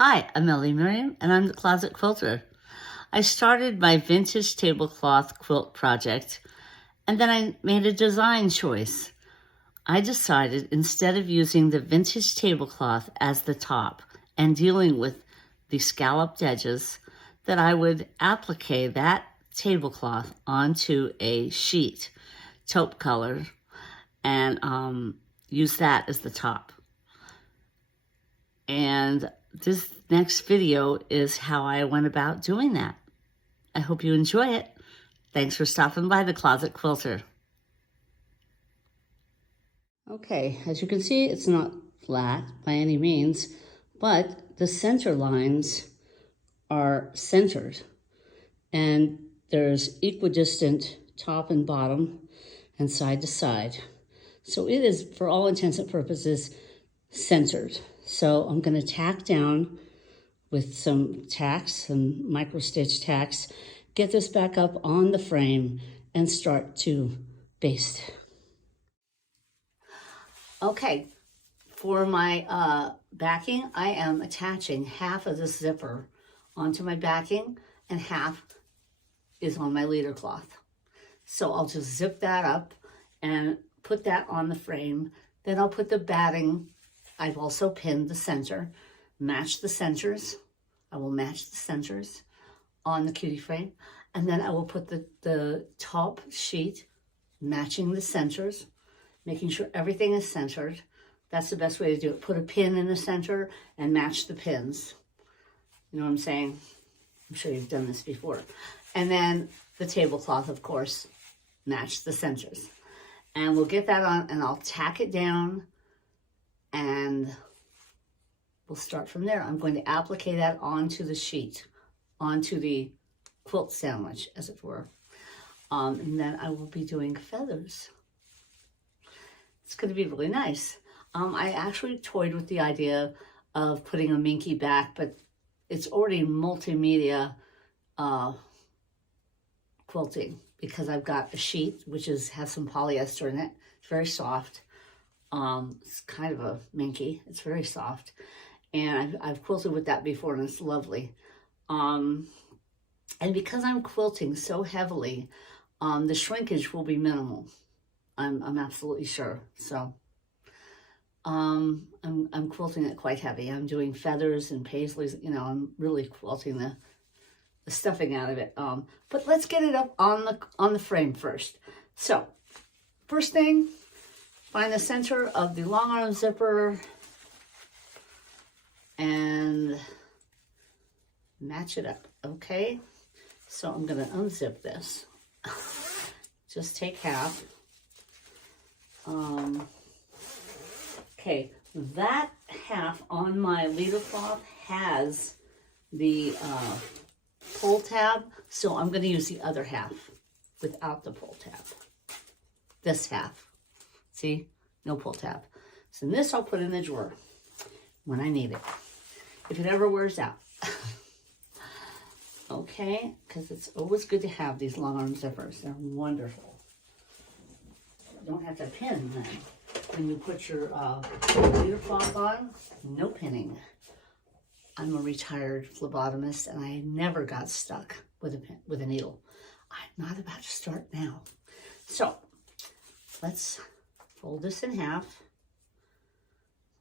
Hi, I'm Ellie Miriam, and I'm the Closet Quilter. I started my vintage tablecloth quilt project, and then I made a design choice. I decided instead of using the vintage tablecloth as the top and dealing with the scalloped edges, that I would applique that tablecloth onto a sheet, taupe color, and use that as the top. And this next video is how I went about doing that. I hope you enjoy it. Thanks for stopping by the Closet Quilter. Okay, as you can see, it's not flat by any means, but the center lines are centered, and there's equidistant top and bottom and side to side. So it is, for all intents and purposes, centered. So I'm going to tack down with some tacks, some micro stitch tacks, get this back up on the frame and start to baste. Okay, for my backing, I am attaching half of this zipper onto my backing and half is on my leader cloth. So I'll just zip that up and put that on the frame. Then I'll put the batting. I've also pinned the center, match the centers. I will match the centers on the Cutie Frame. And then I will put the top sheet matching the centers, making sure everything is centered. That's the best way to do it. Put a pin in the center and match the pins. You know what I'm saying? I'm sure you've done this before. And then the tablecloth, of course, match the centers. And we'll get that on and I'll tack it down and we'll start from there. I'm going to applique that onto the sheet, onto the quilt sandwich, as it were. And then I will be doing feathers. It's going to be really nice. I actually toyed with the idea of putting a minky back, but it's already multimedia quilting because I've got a sheet which has some polyester in it. It's very soft. It's kind of a minky. It's very soft. And I've quilted with that before and it's lovely. And because I'm quilting so heavily, the shrinkage will be minimal. I'm absolutely sure. So I'm quilting it quite heavy. I'm doing feathers and paisleys. You know, I'm really quilting the stuffing out of it. But let's get it up on the frame first. So first thing, find the center of the long arm zipper and match it up. Okay, so I'm going to unzip this. Just take half. Okay, that half on my leader cloth has the pull tab, so I'm going to use the other half without the pull tab. This half. See? No pull tab. So this I'll put in the drawer when I need it. If it ever wears out. Okay? Because it's always good to have these long arm zippers. They're wonderful. You don't have to pin them. When you put your leader cloth on, no pinning. I'm a retired phlebotomist and I never got stuck with a needle. I'm not about to start now. So let's fold this in half.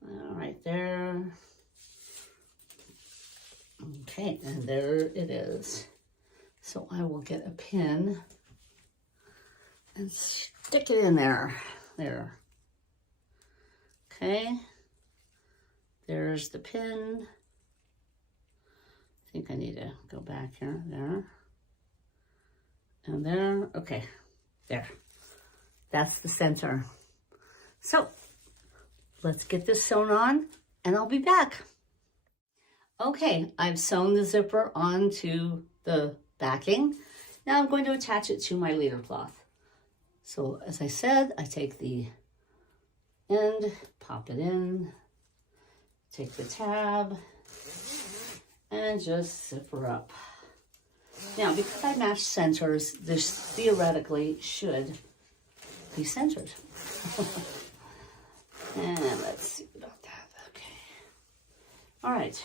All right, there. Okay, and there it is. So I will get a pin and stick it in there. There. Okay. There's the pin. I think I need to go back here. There. And there. Okay. There. That's the center. So let's get this sewn on and I'll be back. Okay, I've sewn the zipper onto the backing. Now I'm going to attach it to my leader cloth. So as I said, I take the end, pop it in, take the tab, and just zipper up. Now, because I matched centers, this theoretically should be centered. And let's see about that. Okay. All right.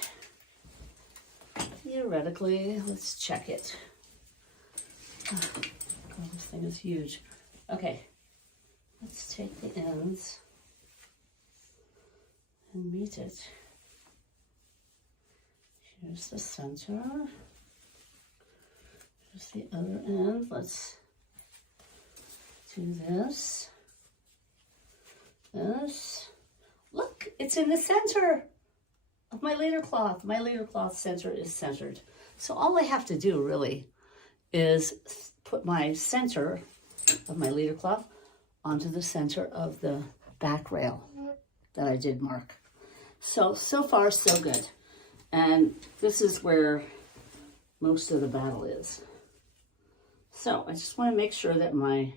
theoretically, let's check it. Oh, God, this thing is huge. Okay, let's take the ends and meet it. Here's the center. Here's the other end. Let's do this. This. Look, it's in the center of my leader cloth. My leader cloth center is centered. So all I have to do really is put my center of my leader cloth onto the center of the back rail that I did mark. So far so good. And this is where most of the battle is. So I just want to make sure that my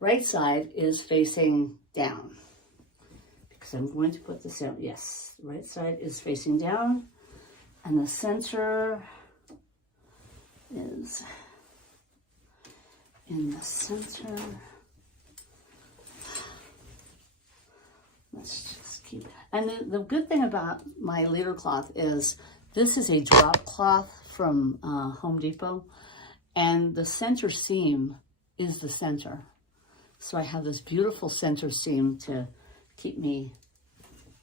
right side is facing down. Because I'm going to put this out. Yes, the right side is facing down. And the center is in the center. Let's just keep, and the good thing about my leader cloth is this is a drop cloth from Home Depot, and the center seam is the center. So I have this beautiful center seam to keep me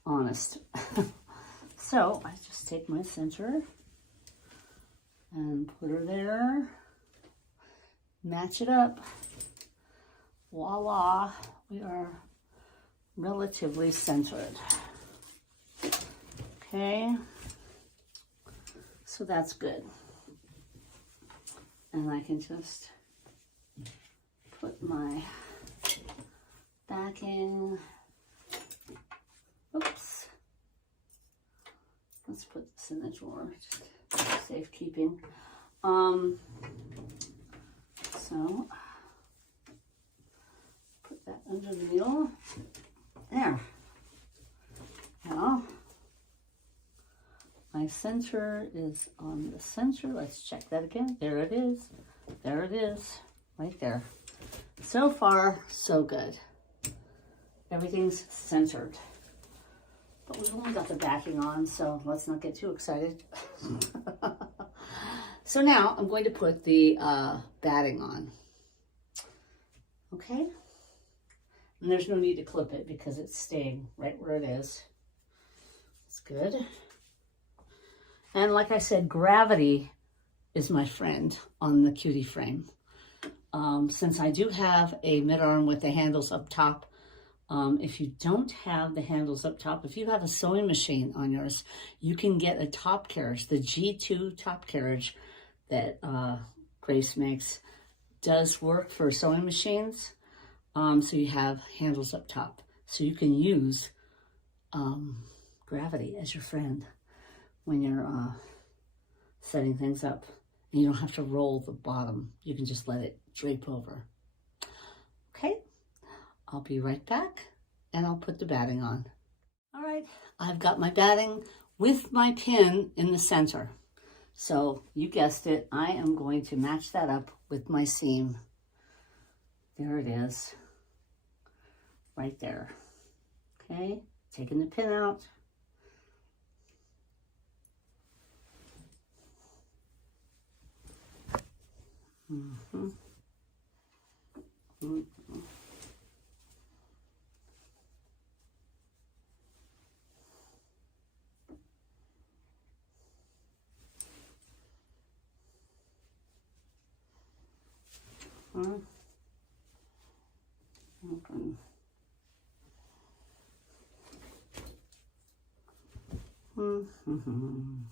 honest. So I just take my center and put her there, match it up. Voila, we are relatively centered. Okay, so that's good. And I can just put my backing. Oops. Let's put this in the drawer, just safekeeping. So put that under the needle. There. Now, my center is on the center. Let's check that again. There it is. There it is. Right there. So far, so good. Everything's centered. But we've only got the backing on, so let's not get too excited. So now I'm going to put the batting on. Okay? And there's no need to clip it because it's staying right where it is. It's good. And like I said, gravity is my friend on the Cutie Frame. Since I do have a mid-arm with the handles up top, if you don't have the handles up top, if you have a sewing machine on yours, you can get a top carriage. The G2 top carriage that Grace makes does work for sewing machines. So you have handles up top. So you can use gravity as your friend when you're setting things up. And you don't have to roll the bottom. You can just let it drape over. Okay, I'll be right back and I'll put the batting on. All right, I've got my batting with my pin in the center. So you guessed it, I am going to match that up with my seam. There it is, right there. Okay, taking the pin out. Mm-hmm. Mm-hmm. Okay. Mm-hmm.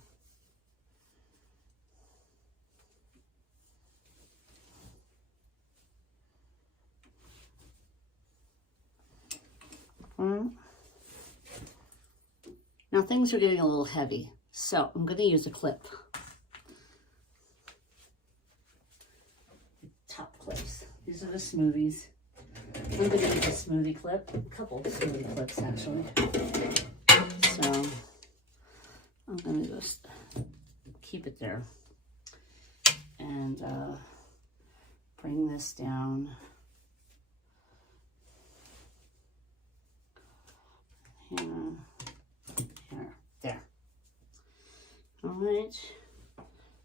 Now things are getting a little heavy, so I'm going to use a clip. Top clips. These are the smoothies. I'm going to use a smoothie clip, a couple of smoothie clips actually. So I'm going to just keep it there and bring this down. Here, there. All right.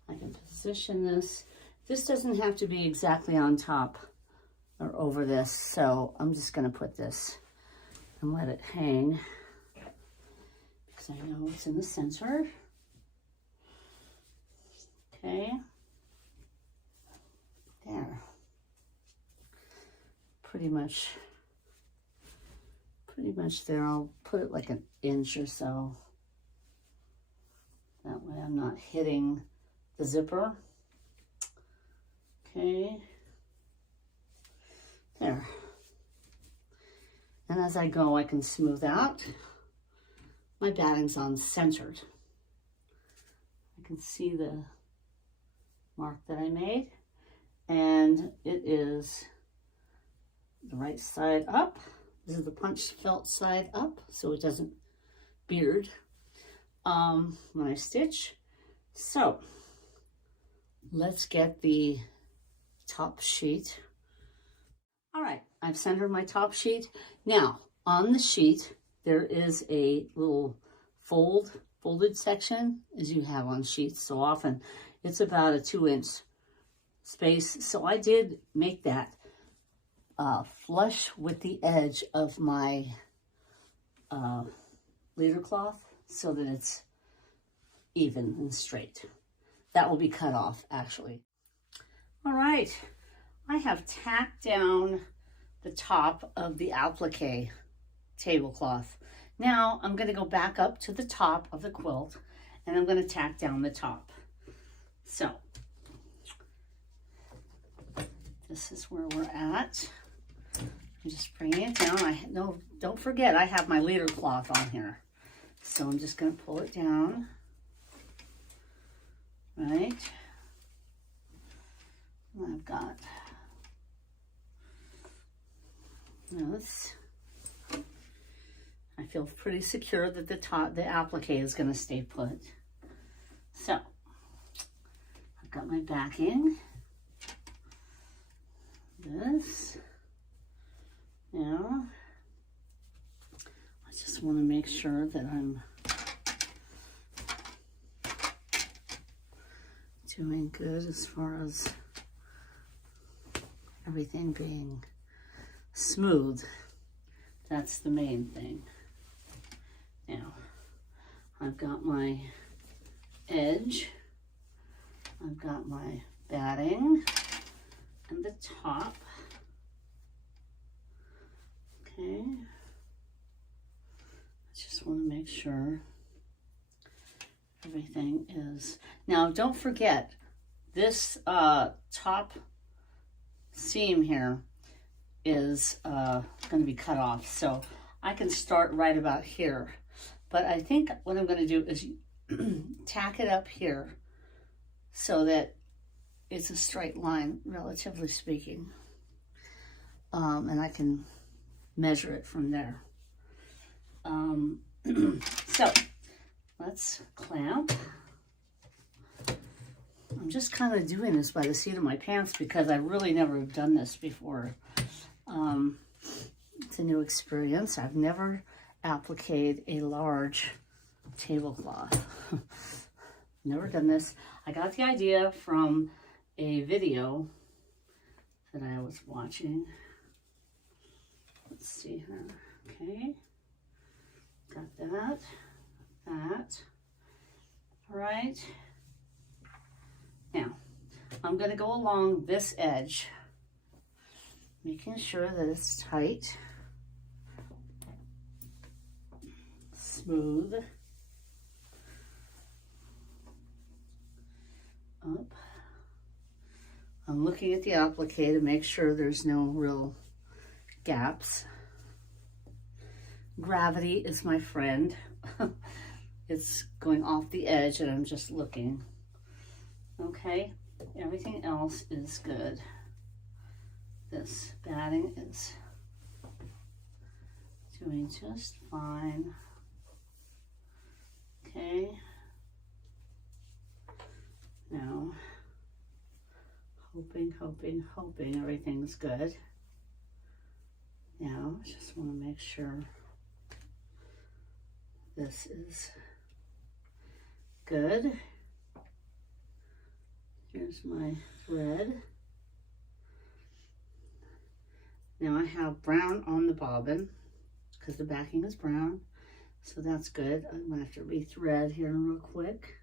I can position this. This doesn't have to be exactly on top or over this, so I'm just going to put this and let it hang because I know it's in the center. Okay. There. Pretty much there. I'll put it like an inch or so. That way I'm not hitting the zipper. Okay. There. And as I go, I can smooth out. My batting's on centered. I can see the mark that I made. And it is the right side up. This is the punch felt side up, so it doesn't beard when I stitch. So let's get the top sheet. All right, I've centered my top sheet. Now on the sheet, there is a little folded section, as you have on sheets so often. It's about a 2-inch space. So I did make that flush with the edge of my leader cloth so that it's even and straight. That will be cut off actually. All right, I have tacked down the top of the applique tablecloth. Now I'm going to go back up to the top of the quilt and I'm going to tack down the top. So this is where we're at. I'm just bringing it down. Don't forget, I have my leader cloth on here. So I'm just going to pull it down. Right. And I've got this. I feel pretty secure that the applique is going to stay put. So I've got my backing. This. Now, I just want to make sure that I'm doing good as far as everything being smooth. That's the main thing. Now, I've got my edge, I've got my batting, and the top. Okay. I just want to make sure everything is. Now, don't forget, this top seam here is going to be cut off. So I can start right about here. But I think what I'm going to do is tack it up here so that it's a straight line, relatively speaking. And I can measure it from there. So let's clamp. I'm just kind of doing this by the seat of my pants because I really never have done this before. It's a new experience. I've never appliqued a large tablecloth. Never done this. I got the idea from a video that I was watching. Let's see here. Okay. Got that. That. All right. Now, I'm going to go along this edge, making sure that it's tight, smooth, up. I'm looking at the applique to make sure there's no real gaps. Gravity is my friend. It's going off the edge and I'm just looking. Okay, everything else is good. This batting is doing just fine. Okay. Now, hoping everything's good. Now, I just want to make sure this is good. Here's my thread. Now I have brown on the bobbin because the backing is brown, so that's good. I'm gonna have to rethread here real quick.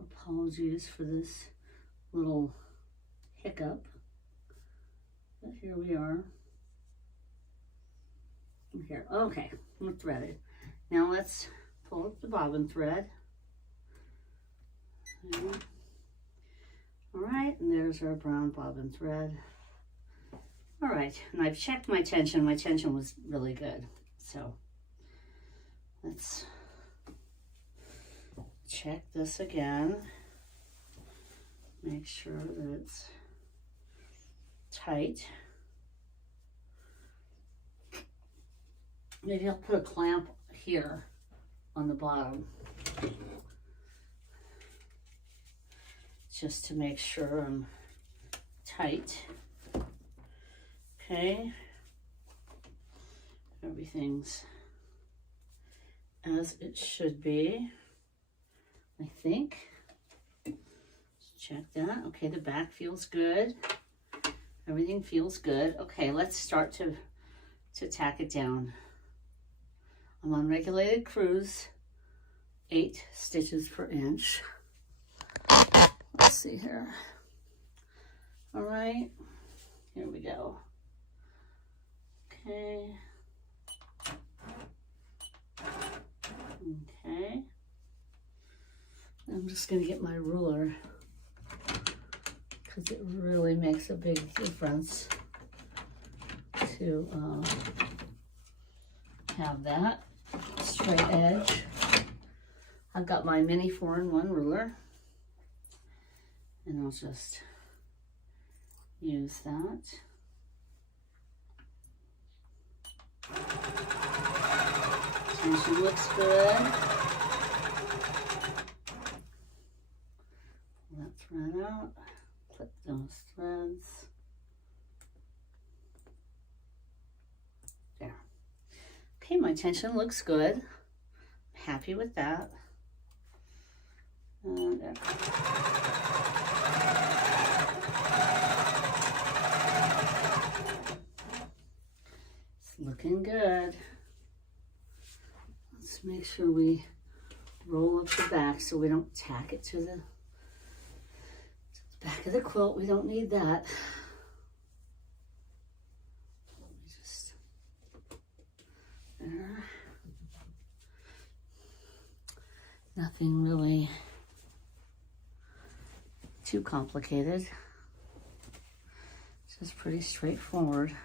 Apologies for this little hiccup, but here we are. Here, okay, I'm threaded. Now let's pull up the bobbin thread. All right, and there's our brown bobbin thread. All right, and I've checked my tension. My tension was really good. So let's check this again. Make sure that it's tight. Maybe I'll put a clamp here on the bottom, just to make sure I'm tight. Okay, everything's as it should be, I think. Let's check that. Okay, the back feels good. Everything feels good. Okay, let's start to tack it down. I'm on regulated cruise, 8 stitches per inch. Let's see here. All right, here we go. Okay. Okay. I'm just going to get my ruler because it really makes a big difference to have that straight edge. I've got my mini 4-in-1 ruler, and I'll just use that. Tension looks good. Pull that thread out, clip those threads. There. Okay, my tension looks good. Happy with that. There. It's looking good. Let's make sure we roll up the back so we don't tack it to the back of the quilt. We don't need that. Just there. Nothing really too complicated. It's just pretty straightforward.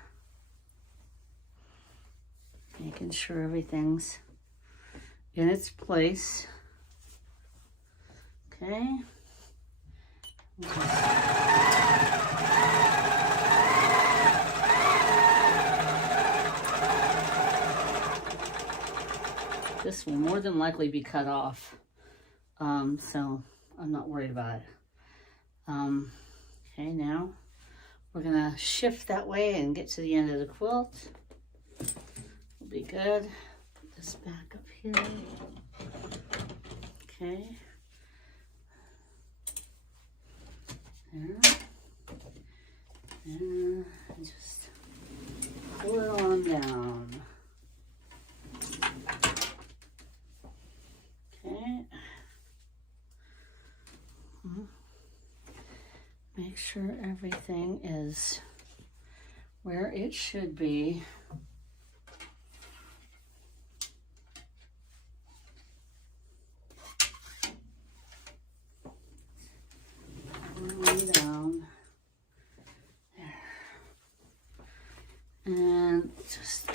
Making sure everything's in its place. Okay. This will more than likely be cut off, so I'm not worried about it. Okay, now we're gonna shift that way and get to the end of the quilt. Will be good. Put this back up here. Okay. There. And just pull it on down. Okay. Make sure everything is where it should be. Down there. And just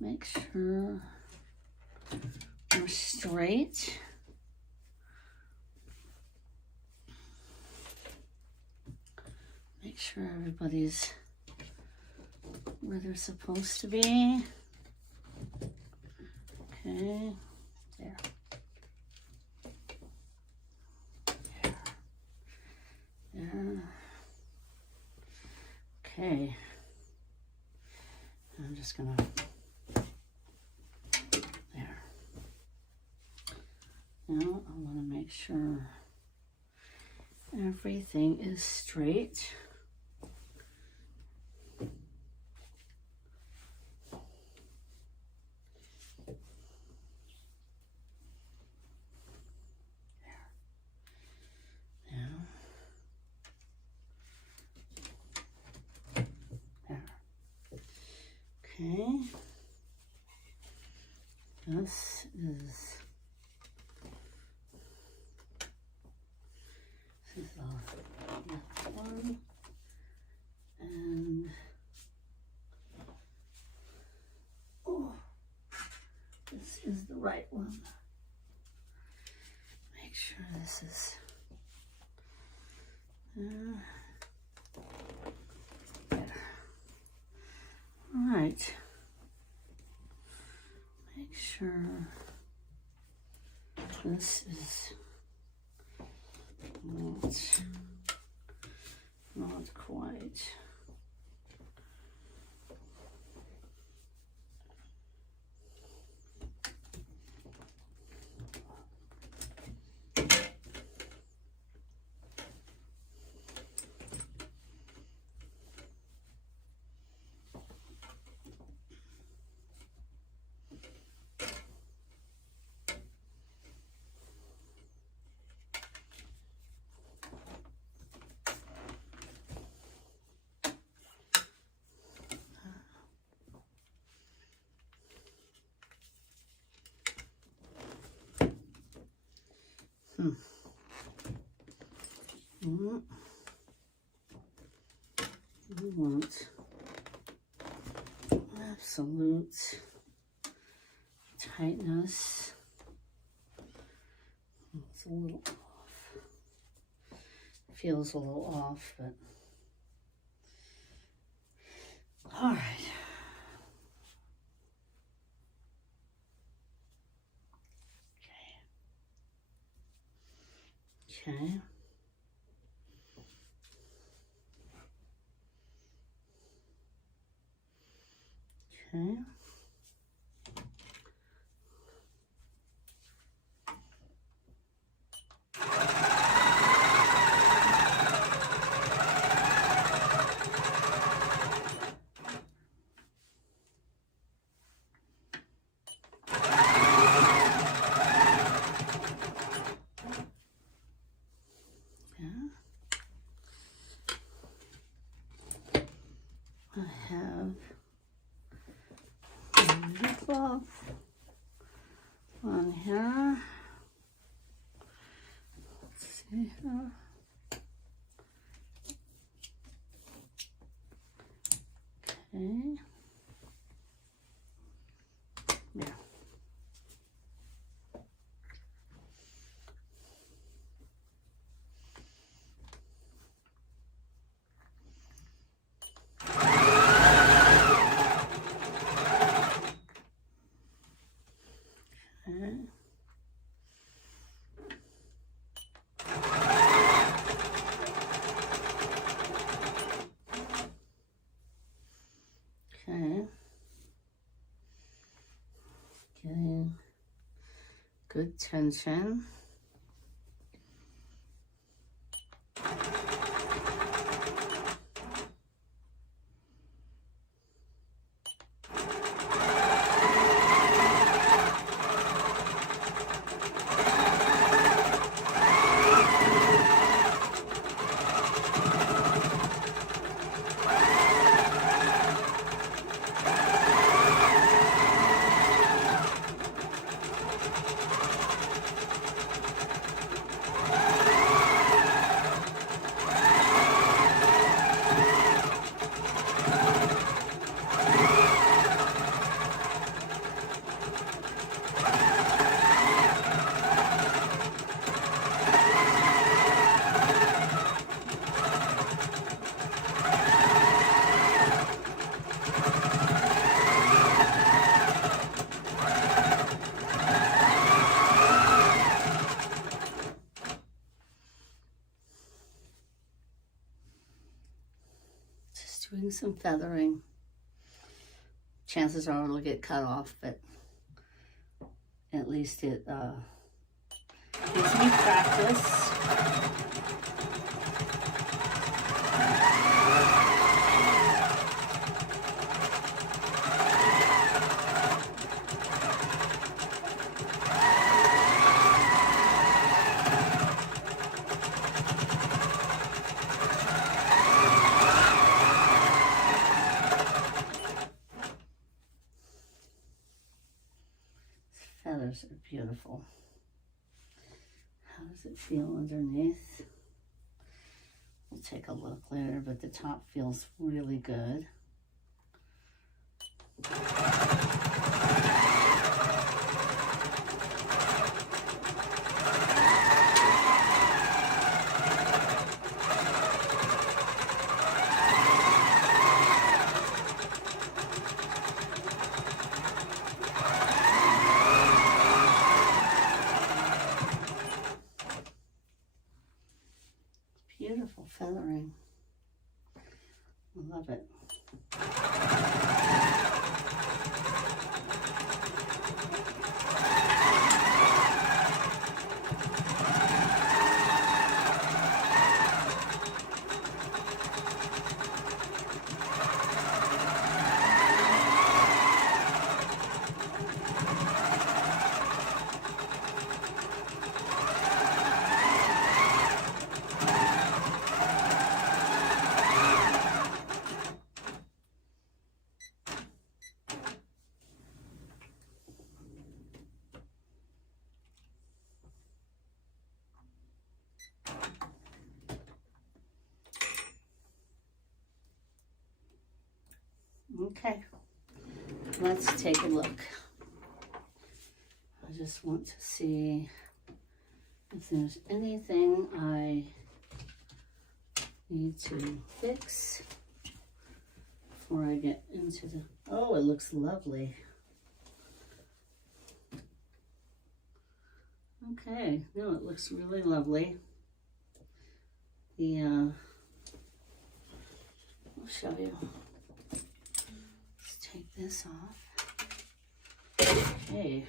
make sure we're straight. Make sure everybody's where they're supposed to be. Okay, there. There. Okay. I'm just gonna Now I want to make sure everything is straight. Okay, this is the left one, and oh, this is the right one. Make sure this is there. All right. Make sure this is not quite. We want absolute tightness. It's a little off. Feels a little off, but all right. Okay. Okay. I have a cloth on here. Let's see here. Okay. Yeah. Okay. Getting good tension. Doing some feathering. Chances are it'll get cut off, but at least it Gives me practice. Feathers are beautiful. How does it feel underneath? We'll take a look later, but the top feels really good. Beautiful feathering. I love it. Okay, let's take a look. I just want to see if there's anything I need to fix before I get into the, oh, it looks lovely. Okay, no, it looks really lovely. I'll show you. Take this off. Okay.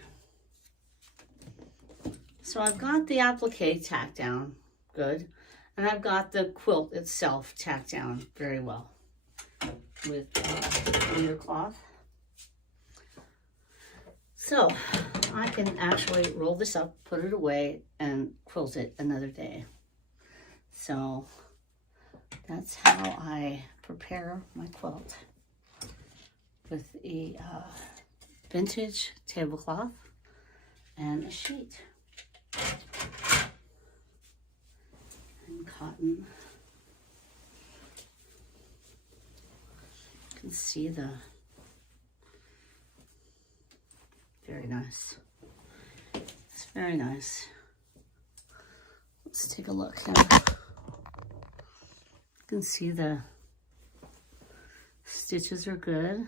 So I've got the applique tacked down good, and I've got the quilt itself tacked down very well with clear cloth. So I can actually roll this up, put it away, and quilt it another day. So that's how I prepare my quilt, with a vintage tablecloth and a sheet and cotton. You can see the, very nice. It's very nice. Let's take a look here. You can see the stitches are good.